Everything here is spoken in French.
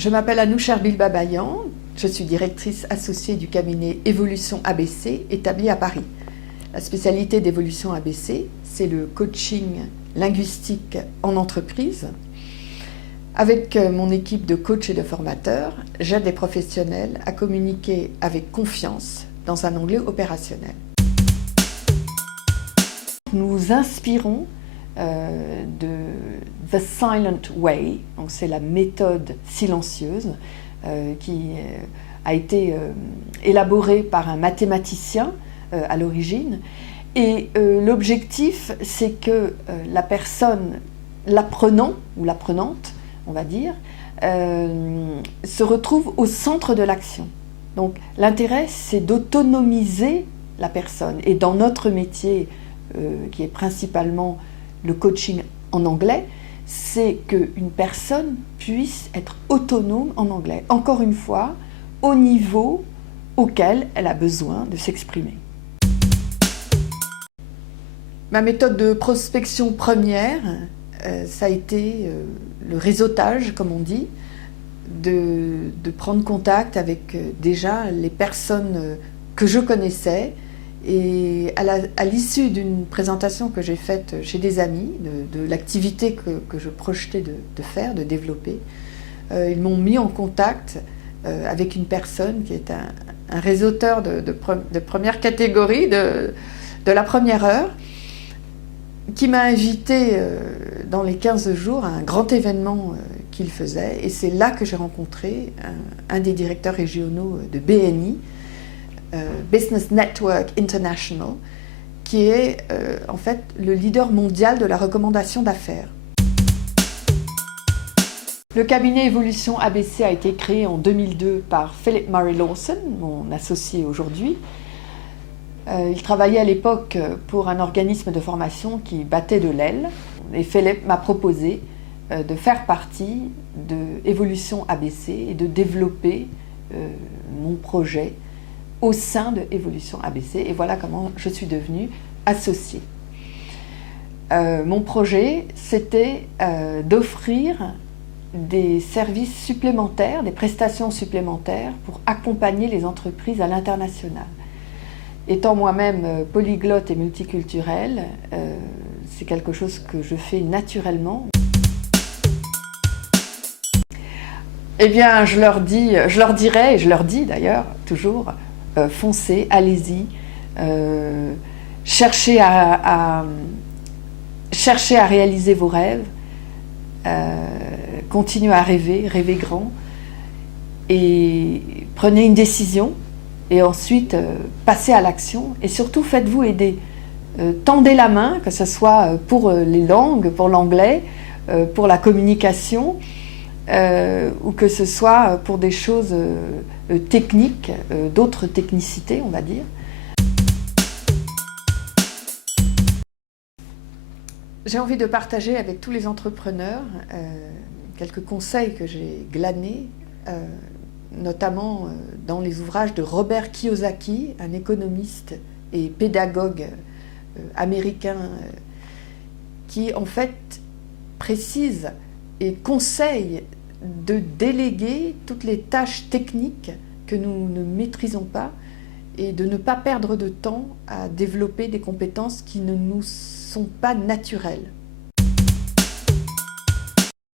Je m'appelle Anouche Erbil-Babayan, je suis directrice associée du cabinet Evolution ABC établi à Paris. La spécialité d'Evolution ABC, c'est le coaching linguistique en entreprise. Avec mon équipe de coachs et de formateurs, j'aide les professionnels à communiquer avec confiance dans un anglais opérationnel. Nous inspirons de The Silent Way, donc c'est la méthode silencieuse qui a été élaborée par un mathématicien à l'origine. Et l'objectif, c'est que la personne, l'apprenant ou l'apprenante, on va dire, se retrouve au centre de l'action. Donc l'intérêt, c'est d'autonomiser la personne. Et dans notre métier, qui est principalement le coaching en anglais, c'est qu'une personne puisse être autonome en anglais. Encore une fois, au niveau auquel elle a besoin de s'exprimer. Ma méthode de prospection première, ça a été le réseautage, comme on dit, de prendre contact avec déjà les personnes que je connaissais. Et à l'issue d'une présentation que j'ai faite chez des amis, de l'activité que je projetais de faire, de développer, ils m'ont mis en contact avec une personne qui est un réseauteur de première catégorie, de la première heure, qui m'a invité dans les 15 jours à un grand événement qu'il faisait. Et c'est là que j'ai rencontré un des directeurs régionaux de BNI, Business Network International, qui est en fait le leader mondial de la recommandation d'affaires. Le cabinet Evolution ABC a été créé en 2002 par Philip Murray Lawson, mon associé aujourd'hui. Il travaillait à l'époque pour un organisme de formation qui battait de l'aile, et Philip m'a proposé de faire partie de Evolution ABC et de développer mon projet au sein de Evolution ABC, et voilà comment je suis devenue associée. Mon projet, c'était d'offrir des services supplémentaires, des prestations supplémentaires pour accompagner les entreprises à l'international. Étant moi-même polyglotte et multiculturelle, c'est quelque chose que je fais naturellement. Eh bien, je leur dirais, et je leur dis d'ailleurs toujours, foncez, allez-y, cherchez à réaliser vos rêves, continuez à rêver grand, et prenez une décision, et ensuite passez à l'action, et surtout faites-vous aider. Tendez la main, que ce soit pour les langues, pour l'anglais, pour la communication, ou que ce soit pour des choses techniques, d'autres technicités, on va dire. J'ai envie de partager avec tous les entrepreneurs quelques conseils que j'ai glanés, notamment dans les ouvrages de Robert Kiyosaki, un économiste et pédagogue américain, qui en fait précise et conseille de déléguer toutes les tâches techniques que nous ne maîtrisons pas et de ne pas perdre de temps à développer des compétences qui ne nous sont pas naturelles.